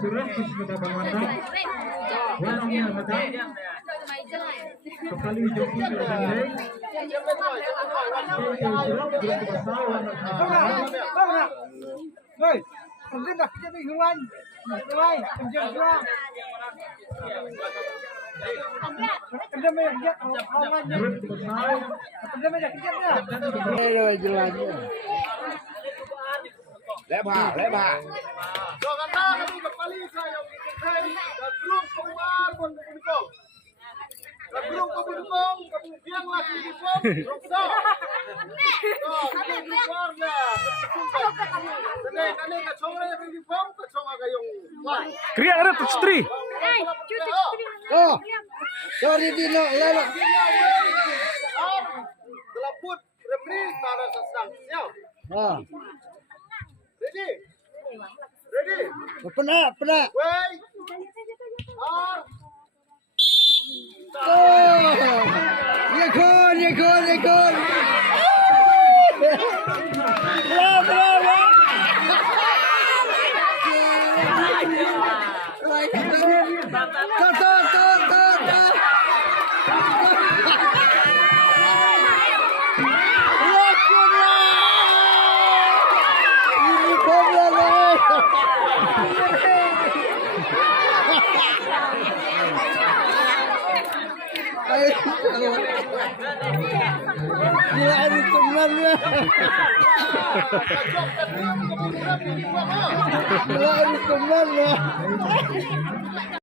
surat kita bagaimana? Warnanya mata. Kembali joki selesai. Hei, penting dah kita pergi hulan. Hulan, penjam hulan. Penjam yang dia awan. Penjam yang dia dia. Rồi jalan. Lebar. Jangan tak kami kembali saya dan belum keluar pun pendukung. Dan belum pendukung, kemudian lagi di bom, roksa. Kami keluar ya. Kami kacau yang di bom, kacau agak yang. Kriya ada terstri. Oh. Sorry Dino, lelok. Gelaput, repri, tanah sesang. Siap. Ah. Ready. Pernah. Wait. Oh. Yakon. Bravo. Tor. Ini Gila, ini teman ya.